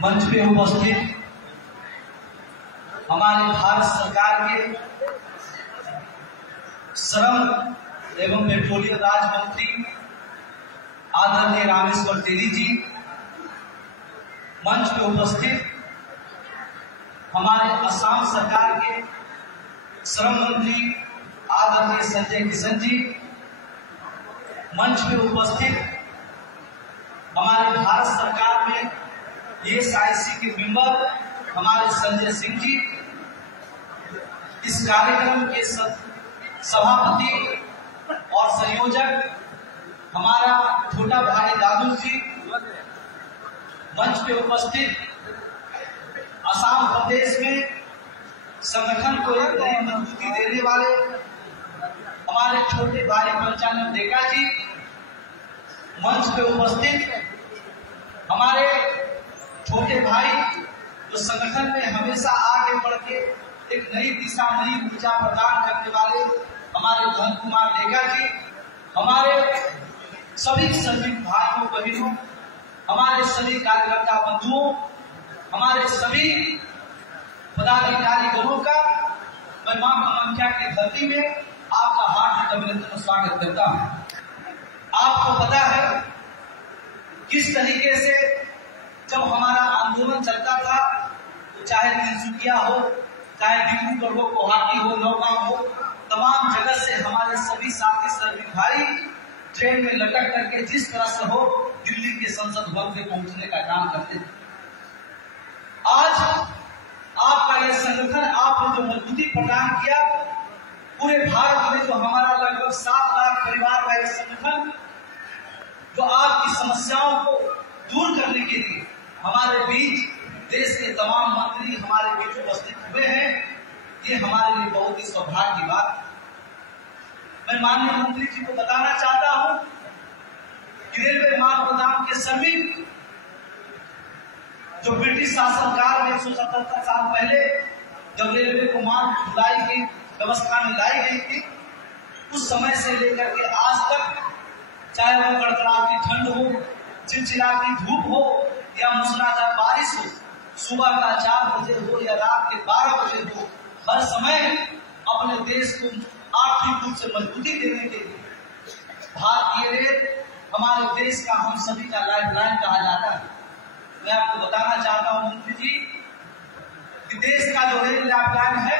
मंच पे उपस्थित हमारे भारत सरकार के श्रम एवं पेट्रोलियम राज्य मंत्री आदरणीय रामेश्वर तेली जी, मंच पे उपस्थित हमारे असम सरकार के श्रम मंत्री आदरणीय संजय किशन जी, मंच पे उपस्थित हमारे भारत सरकार में ESIC के मेंबर हमारे संजय सिंह जी, इस कार्यक्रम के सभापति और संयोजक हमारा छोटा भाई दादू जी, मंच पे उपस्थित असम प्रदेश में संगठन को एक नई मजबूती देने वाले हमारे छोटे भाई पंचानन डेका जी, मंच पे उपस्थित हमारे छोटे भाई जो संगठन में हमेशा आगे बढ़ के एक नई दिशा, नई ऊर्जा प्रदान करने वाले हमारे धन कुमार डेका जी, हमारे सभी श्रमिक भाइयों बहनों, हमारे सभी कार्यकर्ता बंधुओं, हमारे सभी पदाधिकारी गणों का मैं मां कामाख्या की धरती में आपका हार्दिक अभिनंदन स्वागत करता हूं। आपको पता है किस तरीके से जब हमारा आंदोलन चलता था, तो चाहे तिनसुकिया हो, चाहे डिब्रूगढ़ हो, गुवाहाटी हो, नौगांव हो, तमाम जगह से हमारे सभी साथी श्रमिक भाई ट्रेन में लटक करके जिस तरह से हो दिल्ली के संसद भवन में पहुंचने का काम करते थे। आज आपका यह संगठन, आपने जो मजबूती प्रदान किया, पूरे भारत में जो हमारा लगभग 7 लाख परिवार का यह संगठन जो आपकी समस्याओं को दूर करने के लिए हमारे बीच देश के तमाम मंत्री हमारे बीच उपस्थित हुए हैं, ये हमारे लिए बहुत ही सौभाग्य की बात है। मैं माननीय मंत्री जी को बताना चाहता हूं कि रेलवे मार्ग गोदाम के श्रमिक जो ब्रिटिश शासनकाल में 177 साल पहले जब रेलवे को मार्ग ढुलाई की व्यवस्था में लाई गई थी, उस समय से लेकर के आज तक, चाहे वो कड़कड़ाती ठंड हो, चिलचिलाती धूप हो या मूसलाधार बारिश हो, सुबह का 4 बजे हो या रात के 12 बजे हो, हर समय अपने देश को आर्थिक रूप से मजबूती देने के लिए भारतीय रेल हमारे देश का, हम सभी का लाइफलाइन कहा जाता है। मैं आपको बताना चाहता हूं मंत्री जी कि देश का जो रेल लाइफलाइन है,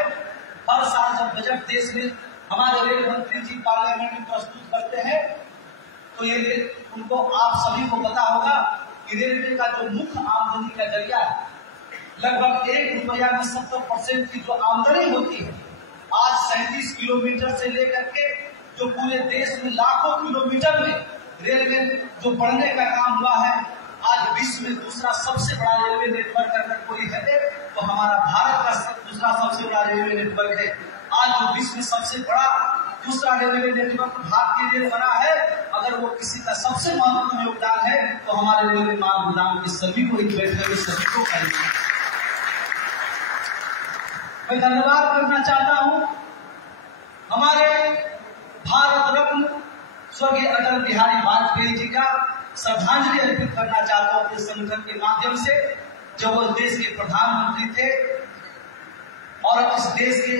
हर साल जब बजट देश में हमारे रेल मंत्री जी पार्लियामेंट में प्रस्तुत करते हैं, तो ये उनको आप सभी को पता होगा कि रेलवे का जो मुख्य आमदनी का जरिया है, लगभग 1 रुपया में 70% की जो आमदनी होती है, आज 37 किलोमीटर से लेकर के जो पूरे देश में लाखों किलोमीटर में रेलवे जो बढ़ने का काम हुआ है, आज विश्व में दूसरा सबसे बड़ा रेलवे नेटवर्क अगर कोई है तो हमारा भारत का दूसरा सबसे बड़ा रेलवे नेटवर्क है। आज जो विश्व में सबसे बड़ा दूसरा रेलवे नेटवर्क भारतीय रेल बना है, अगर वो किसी का सबसे महत्वपूर्ण योगदान है तो हमारे रेलवे मार्ग गोदाम के सभी को एक बैठक में सभी को करेंगे। मैं धन्यवाद करना चाहता हूं हमारे भारत रत्न स्वर्गीय अटल बिहारी वाजपेयी जी का श्रद्धांजलि अर्पित करना चाहता हूं इस संगठन के माध्यम से, जब वो देश के प्रधानमंत्री थे और इस देश के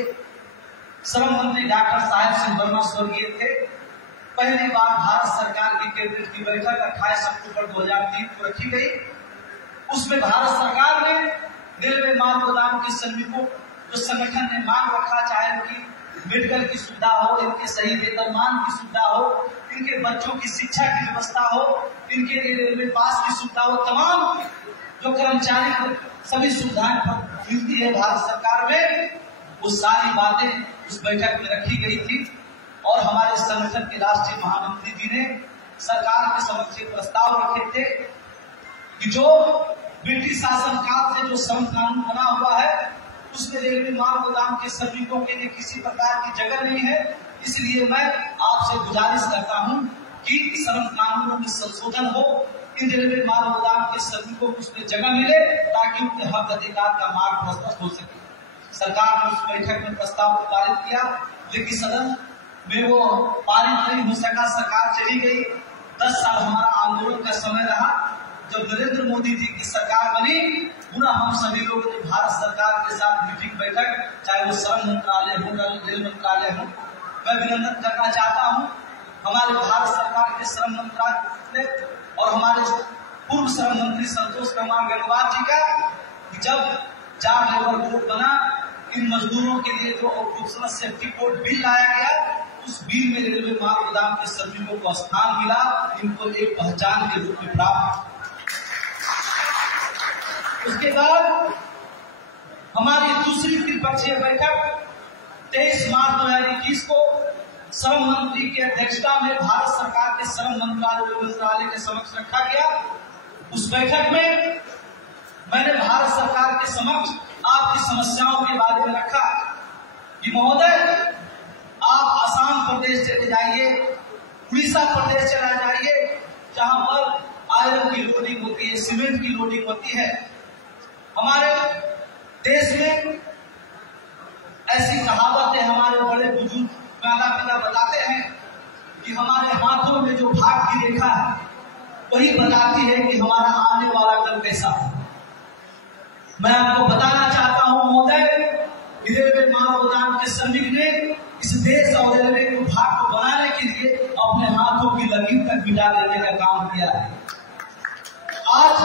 श्रम मंत्री डॉक्टर साहेब सिंह वर्मा स्वर्गीय थे। पहली बार भारत सरकार की कैबिनेट की बैठक 28 अक्टूबर 2003 को रखी गई। उसमें भारत सरकार ने रेलवे मार्ग गोदाम के श्रमिकों जो संगठन ने मांग रखा, चाहे उनकी मेडिकल की सुविधा हो, इनके सही वेतनमान की सुविधा हो, इनके बच्चों की शिक्षा की व्यवस्था हो, इनके लिए रेलवे पास की सुविधा हो, तमाम जो कर्मचारी को सभी सुविधाएं मिलती है भारत सरकार में, वो सारी बातें उस बैठक में रखी गई थी। और हमारे संगठन के राष्ट्रीय महामंत्री जी ने सरकार के समक्ष एक प्रस्ताव रखे थे कि जो ब्रिटिश शासन काल से जो श्रम कानून बना हुआ है, उसमें रेलवे मार्ग गोदाम के श्रमिकों के लिए किसी प्रकार की जगह नहीं है। इसलिए मैं आपसे गुजारिश करता हूं कि श्रम कानूनों में संशोधन हो, इन रेलवे मार्ग गोदाम के श्रमिकों को उसमें जगह मिले ताकि उनके हक अधिकार का मार्ग प्रशस्त हो सके। सरकार ने उस बैठक में प्रस्ताव को पारित किया, लेकिन सदन में वो पारित नहीं हो सका, सरकार चली गई। 10 साल हमारे जब नरेंद्र मोदी जी की सरकार बनी, पुनः हम सभी लोग ने भारत सरकार के साथ मीटिंग बैठक, चाहे वो श्रम मंत्रालय हो, रेल मंत्रालय हो, मैं अभिनंदन करना चाहता हूँ हमारे भारत सरकार के श्रम मंत्रालय और हमारे पूर्व श्रम मंत्री संतोष कुमार गंगवार जी का, जब 4 लेबर कोड बना, इन मजदूरों के लिए जो ऑक्यूपेशनल सेफ्टी कोड बिल लाया गया, उस बिल में रेलवे माल गोदाम के श्रमिकों को स्थान मिला, इनको एक पहचान के रूप में प्राप्त। उसके बाद हमारी दूसरी त्रिपक्षीय बैठक 23 मार्च 2021 को श्रम मंत्री की अध्यक्षता में भारत सरकार के श्रम मंत्रालय के समक्ष रखा गया। उस बैठक में मैंने भारत सरकार के समक्ष आपकी समस्याओं के बारे में रखा कि महोदय, आप आसाम प्रदेश चले जाइए, उड़ीसा प्रदेश चला जाइए, जहां पर आयरन की लोडिंग होती है, सीमेंट की लोडिंग होती है। हमारे देश में ऐसी कहावतें हमारे बड़े बुजुर्ग माता पिता बताते हैं कि हमारे हाथों में जो भाग की रेखा है वही बताती है कि हमारा आने वाला कल कैसा है। मैं आपको बताना चाहता हूं महोदय, रेलवे माल गोदाम के श्रमिक ने इस देश और रेलवे के भाग को बनाने के लिए अपने हाथों की लकीर तक मिटा देने का काम किया है। आज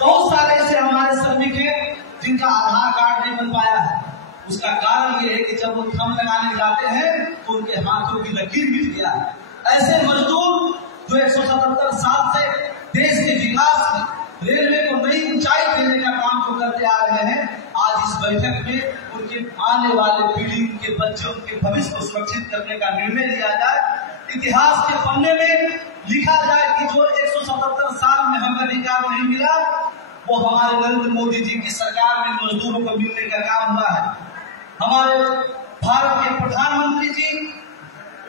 बहुत सारे ऐसे हमारे श्रमिक हैं जिनका आधार कार्ड नहीं बन पाया है। उसका कारण ये है कि जब वो थंब लगाने जाते हैं तो उनके हाथों की लकीर मिट गया है। ऐसे मजदूर जो 177 साल से देश के विकास में रेलवे को नई ऊंचाई देने का काम जो करते आ रहे हैं, आज इस बैठक में उनके आने वाले पीढ़ी, उनके बच्चों के भविष्य को सुरक्षित करने का निर्णय लिया जाए। इतिहास के पन्ने में लिखा जाए कि जो 177 साल में हमें अधिकार नहीं मिला, वो हमारे नरेंद्र मोदी जी की सरकार में मजदूरों को मिलने का काम हुआ है। हमारे भारत के प्रधानमंत्री जी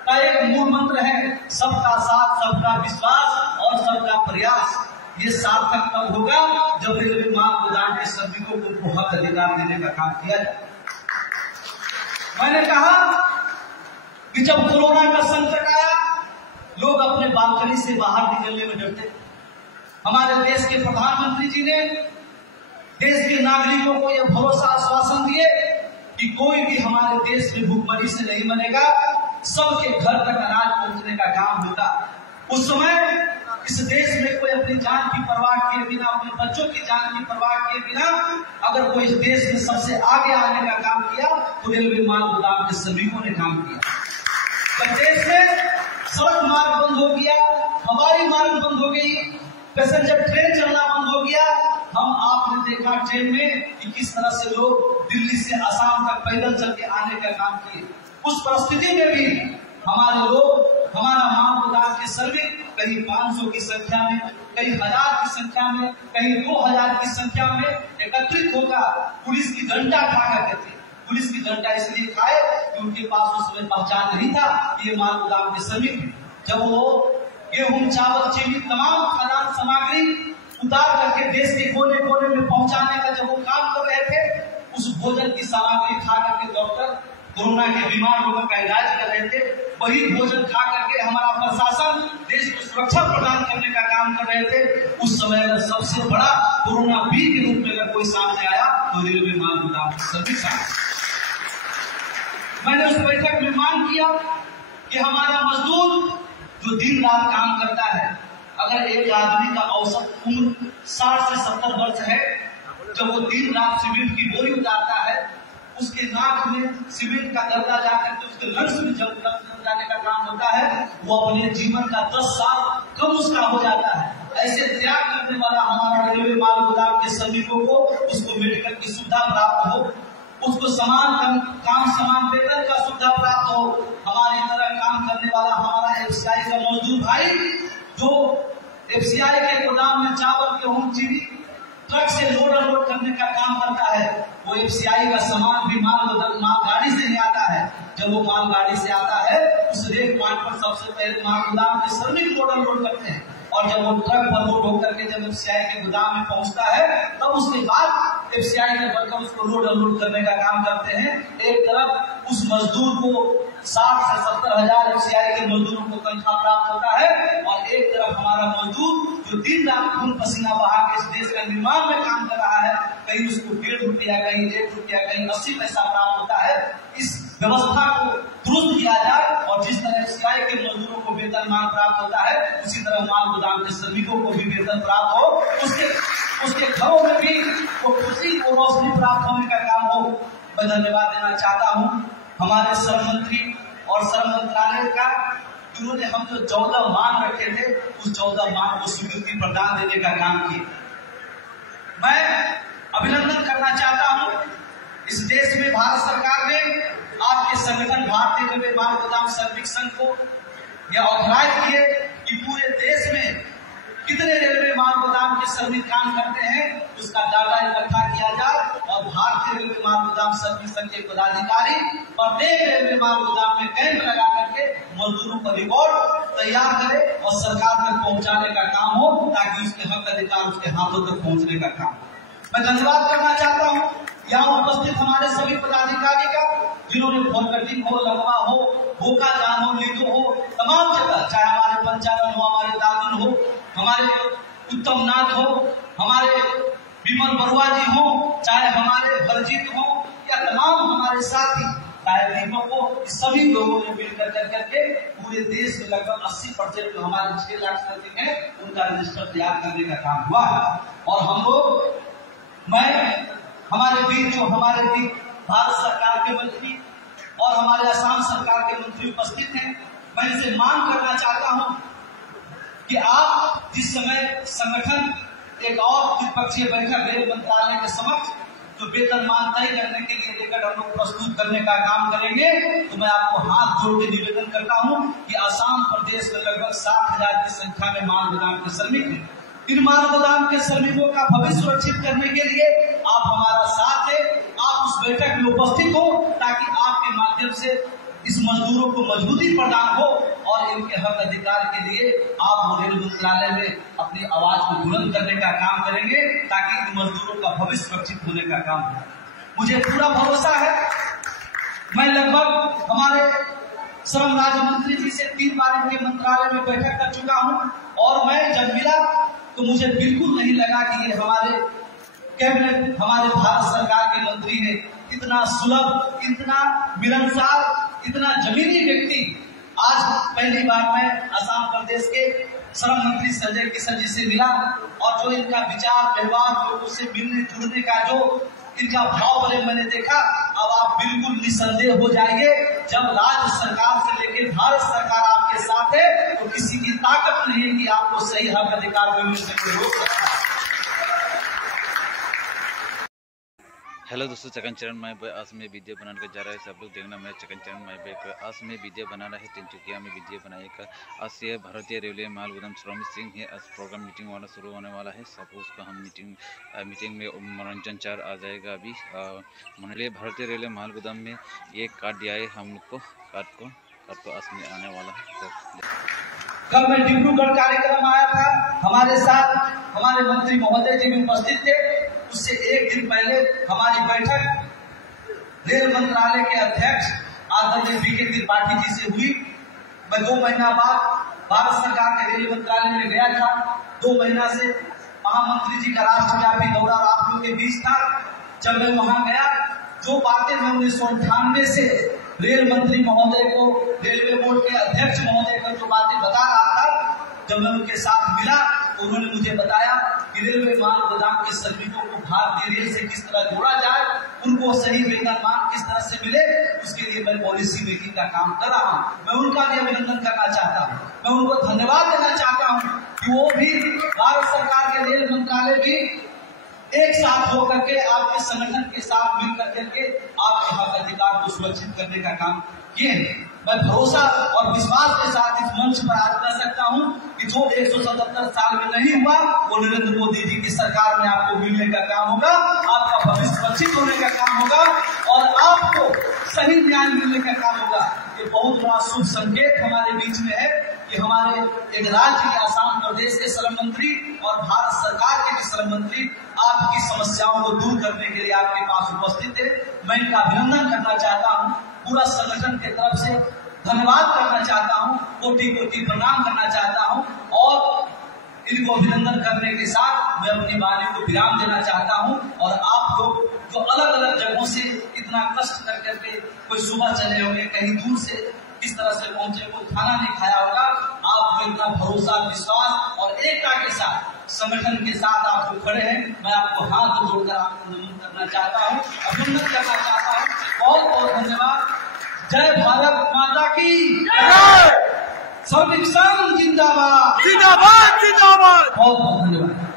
का एक मूल मंत्र है, सबका साथ, सबका विश्वास और सबका प्रयास। ये सार्थक तब होगा जब रेलवे माल गोदाम के श्रमिकों को हक अधिकार देने का काम किया जाए। मैंने कहा कि जब कोरोना का संकट आया, लोग अपने बालकनी से बाहर निकलने में डरते। हमारे देश के प्रधानमंत्री जी ने देश के नागरिकों को यह भरोसा आश्वासन दिए कि कोई भी हमारे देश में भूखमरी से नहीं मरेगा, सबके घर तक अनाज पहुंचने का काम होगा। उस समय इस देश में कोई अपनी जान की परवाह किए बिना, अपने बच्चों की जान की परवाह किए बिना अगर कोई इस देश में सबसे आगे आने का काम किया तो रेलवे माल गोदाम के श्रमिकों ने काम किया। जब देश में सड़क मार्ग बंद हो गया, हवाई मार्ग बंद हो गई, पैसेंजर ट्रेन चलना बंद हो गया, हम आपने देखा ट्रेन में कि किस तरह से लोग दिल्ली से असम तक पैदल चल के आने का काम किए। उस परिस्थिति में भी हमारे लोग, हमारा माल गोदाम के श्रमिक कहीं 500 की संख्या में, कहीं 1000 की संख्या में, कहीं 2000 की संख्या में एकत्रित होकर पुलिस की डंडा खा करके थे। पुलिस की डंडा इसलिए खाए कि उनके पास उस समय पहचान नहीं था कि ये माल गोदाम के श्रमिक। जब वो गेहूं, चावल, चीनी, तमाम खाद्यान्न सामग्री उतार करके देश के कोने कोने में पहुंचाने का जब वो काम कर रहे थे, उस भोजन की सामग्री खा करके डॉक्टर कोरोना के बीमार लोगों का इलाज कर रहे थे। वही भोजन खा करके हमारा प्रशासन देश को सुरक्षा प्रदान करने का काम कर रहे थे। उस समय अगर सबसे बड़ा कोरोना वीर के रूप में अगर कोई सामने आया तो रेलवे माल गोदाम सभी सामने। मैंने उस बैठक में मांग किया कि हमारा मजदूर जो दिन रात काम करता है, अगर एक आदमी का औसत उम्र 60 से 70 वर्ष है, जब वो दिन रात सीमेंट की बोरी उतारता है, उसके नाक में सीमेंट का दर्दा जाकर के उसके लंग्स में जब जाने का काम होता है, वो अपने जीवन का 10 साल कम उसका हो जाता है। ऐसे त्याग करने वाला हमारा रेलवे माल गोदाम के श्रमिकों को उसको मेडिकल की सुविधा प्राप्त हो, उसको समान काम समान वेतन का सुविधा प्राप्त हो। हमारी तरह काम करने वाला हमारा एफसीआई का मजदूर भाई जो एफसीआई के गोदाम में चावल, गेहूं, चीनी ट्रक से लोड अनलोड करने का काम करता है, वो एफसीआई का सामान भी माल गाड़ी से ही आता है। जब वो माल गाड़ी से आता है, उस रेक पॉइंट पर सबसे पहले माल गोदाम के श्रमिक लोड अनलोड करते हैं, और जब वो ट्रक पर लोड होकर के जब एफसीआई के गोदाम में पहुंचता है, तब उसके बाद एफसीआई के वर्कर उसको लोड अनलोड करने का काम करते हैं। एक तरफ उस मजदूर को 60 से 70 हजार एफसीआई के मजदूरों को तनख्वाह प्राप्त होता है, और एक तरफ हमारा मजदूर जो दिन रात खून पसीना बहा के इस देश का निर्माण में काम कर रहा है, कहीं उसको 1.5 रुपया, कहीं 1 रुपया, कहीं 80 पैसा प्राप्त होता है। इस व्यवस्था को दुरुस्त किया जाए और जिस तरह सिलाई के मजदूरों को वेतनमान प्राप्त होता है, उसी तरह माल गोदाम के श्रमिकों को भी वेतन प्राप्त हो, उसके घरों में भी वो खुशी और रोशनी प्राप्त होने का काम हो। मैं धन्यवाद देना चाहता हूँ हमारे श्रम मंत्री और श्रम मंत्रालय का, जिन्होंने हम जो 14 मांग रखे थे, उस 14 मांग को स्वीकृति प्रदान देने का काम किया। मैं अभिनंदन करना चाहता हूँ इस देश में भारत सरकार ने आपके संगठन भारतीय रेलवे माल गोदाम श्रमिक संघ को यह ऑथराइज किए कि पूरे देश में कितने रेलवे माल गोदाम के श्रमिक काम करते हैं, उसका डाटा इकट्ठा किया जाए और भारतीय रेलवे माल गोदाम श्रमिक संघ के पदाधिकारी प्रत्येक रेलवे माल गोदाम में कैंप लगा करके मजदूरों का रिकॉर्ड तैयार करे और सरकार तक पहुंचाने का काम हो, ताकि उसके हक अधिकार उसके हाथों तक पहुंचने का काम हो। मैं धन्यवाद करना चाहता हूँ यहाँ उपस्थित हमारे सभी पदाधिकारी का, जिन्होंने फोरकटिंग हो, लंबा हो, भूखा जान हो, लीडो हो, तमाम जगह, चाहे हमारे पंचायत हो, हमारे दादुल हो, हमारे उत्तम नाथ हो, हमारे विमल बरुआ जी हो, चाहे हमारे बलजीत हो, या तमाम हमारे साथी चाहे दीपक हो, सभी लोगों ने मिलकर करके पूरे देश में लगभग 80% जो हमारे 6 लाख श्रमिक हैं, उनका रजिस्टर तैयार करने का काम हुआ है। और हम लोग, मैं, हमारे बीच जो हमारे बीच भारत सरकार के मंत्री और हमारे असम सरकार के मंत्री उपस्थित हैं, मैं इनसे मांग करना चाहता हूं कि आप जिस समय संगठन एक और द्विपक्षीय बैठक रेल मंत्रालय के समक्ष जो वेतनमान तय करने के लिए लेकर हम लोग प्रस्तुत करने का काम करेंगे, तो मैं आपको हाथ जोड़ के निवेदन करता हूं कि असम प्रदेश में लगभग 7,000 की संख्या में माल गोदाम के श्रमिक हैं। इन माल गोदाम के श्रमिकों का भविष्य सुरक्षित करने के लिए आप हमारा साथ है, आप उस बैठक में उपस्थित हो, ताकि आपके माध्यम से इस मजदूरों को मजबूती प्रदान हो और इनके हक अधिकार के लिए आप रेल मंत्रालय में अपनी आवाज को बुलंद करने का काम करेंगे, ताकि इन मजदूरों का भविष्य सुरक्षित होने का काम हो। मुझे पूरा भरोसा है, मैं लगभग हमारे श्रम राज्य मंत्री जी से 3 बार इनके मंत्रालय में बैठक कर चुका हूँ, और मैं जब मिला तो मुझे बिल्कुल नहीं लगा कि ये हमारे कैबिनेट, हमारे भारत सरकार के मंत्री है। इतना सुलभ, इतना मिलनसार, इतना जमीनी व्यक्ति आज पहली बार मैं असम प्रदेश के श्रम मंत्री संजय किशन जी से मिला, और जो इनका विचार, व्यवहार, लोगों से मिलने जुलने का जो इनका भाव बने मैंने देखा, अब आप बिल्कुल निसंदेह हो जाएंगे, जब राज्य सरकार से लेकर भारत सरकार आपके साथ है, तो किसी की ताकत नहीं है कि आपको सही हक अधिकार मिलने से रोक सकता है। हेलो दोस्तों, चकन चरण माई भाई आज में वीडियो बनाने जा रहा है। सब लोग देखना, मैं चकन चरण माई भाई आज में वीडियो बना रहा है। तिनचुकिया में वीडियो बनाएगा। आज से भारतीय रेलवे माल गोदाम श्रमिक सिंह है। आज प्रोग्राम मीटिंग वाला शुरू होने वाला है। सब उसका हम मीटिंग में मनोरंजन चार आ जाएगा। अभी मनोले भारतीय रेलवे माल गोदाम में ये कार्ड दिया है हम लोग को, कार्ड को आज में आने वाला है। कल मैं डिब्रूगढ़ कार्यक्रम आया था, हमारे साथ हमारे मंत्री महोदय जी भी उपस्थित थे। उससे एक दिन पहले हमारी बैठक रेल मंत्रालय के अध्यक्ष आदरणीय वीके त्रिपाठी जी से हुई। मैं 2 महीना बाद भारत सरकार के रेल मंत्रालय में गया था। 2 महीना से महामंत्री जी का राष्ट्रव्यापी दौरा आप लोगों के बीच था। जब मैं वहां गया, जो बातें मैं 1998 से रेल मंत्री महोदय को, रेलवे बोर्ड के अध्यक्ष महोदय को जो बातें बता रहा था, जब मैं उनके साथ मिला तो उन्होंने मुझे बताया कि रेलवे माल गोदाम के श्रमिकों को भारतीय रेल से किस तरह जोड़ा जाए, उनको सही वेतनमान किस तरह से मिले, उसके लिए मैं पॉलिसी मेकिंग का काम कर रहा हूँ। मैं उनका भी अभिनंदन करना चाहता हूँ, मैं उनको धन्यवाद देना चाहता हूँ कि वो भी भारत सरकार के रेल मंत्रालय भी एक साथ होकर के आपके संगठन के साथ मिलकर करके आपके हक अधिकार को सुरक्षित करने का काम किए हैं। मैं भरोसा और विश्वास के साथ इस मंच पर आज कह सकता हूं कि जो 177 साल में नहीं हुआ, वो नरेंद्र मोदी जी की सरकार में आपको मिलने का काम होगा, आपका भविष्य सुरक्षित होने का काम होगा और आपको सही न्याय मिलने का काम होगा। ये बहुत बड़ा शुभ संकेत हमारे बीच में है कि हमारे एक राज्य के असम प्रदेश के श्रम मंत्री और भारत सरकार के भी श्रम मंत्री आपकी समस्याओं को दूर करने के लिए आपके पास उपस्थित है। मैं इनका अभिनंदन करना चाहता हूँ, पूरा संगठन की तरफ से धन्यवाद करना चाहता हूँ, कोटि कोटि प्रणाम करना चाहता हूँ। और इनको अभिनंदन करने के साथ मैं अपनी वाणी को विराम देना चाहता हूं। और आप लोग जो अलग अलग जगहों से इतना कष्ट कर करके कोई सुबह चले होंगे, कहीं दूर से इस तरह से पहुंचे, कोई खाना नहीं खाया होगा, आपको इतना भरोसा, विश्वास और एकता के साथ, संगठन के साथ आप लोग खड़े हैं। मैं आपको हाथ जोड़कर आपको नमन करना चाहता हूँ, अभिनंदन करना चाहता हूँ। बहुत बहुत धन्यवाद। जय भारत माता की जय। सब किसान जिंदाबाद जिंदाबाद जिंदाबाद। बहुत बहुत धन्यवाद।